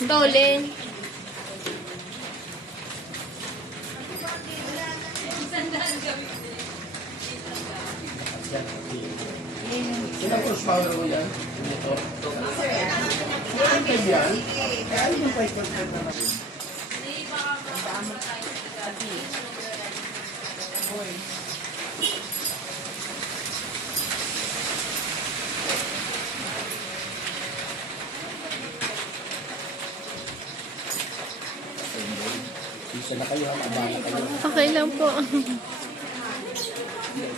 Stolen. Ilang horsepower mo yan? Ito. Ilang time yan? Ano yung 5% naman? Isa na kayo, abala kayo. Okay lang po.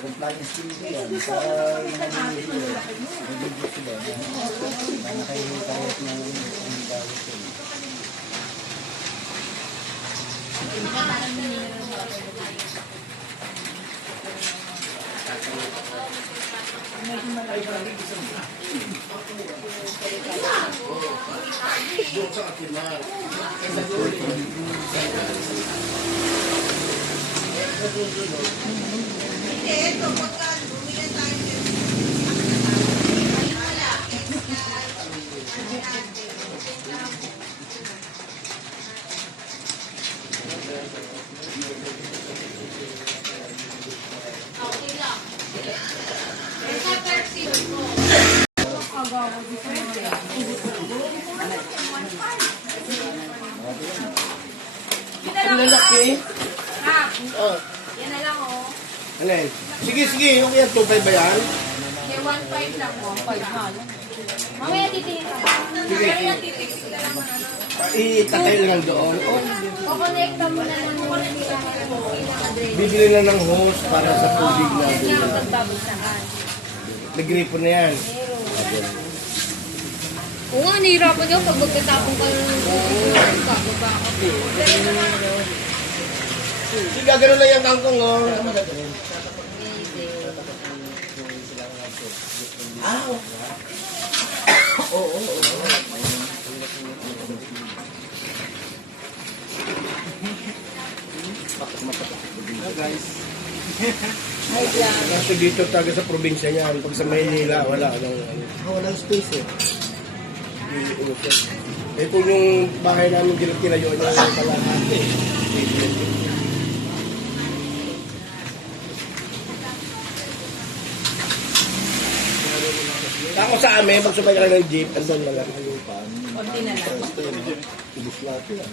Compliance team ko yan. Sa nangyayari, nag-video sila na nakahihikayat ng pangigawit ko. Ang lalaki. Oh. Yan na lang oh. Alin? Sige, sige. Yung yan, 2.5 ba yan? Okay, 1.5 lang po. 1.5 na lang. Mamaya titingin ka. Sige, Pero sige. yung titingin ka lang mo na. Itatay lang doon. Kukonekta mo na lang yung pinaka-address. Bibili na ng hose para sa tubig na Yan doon. ang magbabasahan. Nagripo na yan. Oo nga, nahihirapan yun pag magkatapong kayo ng bababa ka. Sige, gagano na yung kangkong, oh. Ah, oo. Guys. Kasi dito taga sa probinsya niyan. Pag sa Maynila, wala. Walang space eh. Eh kung yung bahay namin tinayo niya yung kalahati. Ako sa amin, pag sumay ka lang ng jeep, andun na lang. Konti na lang. Ibus lahat yan.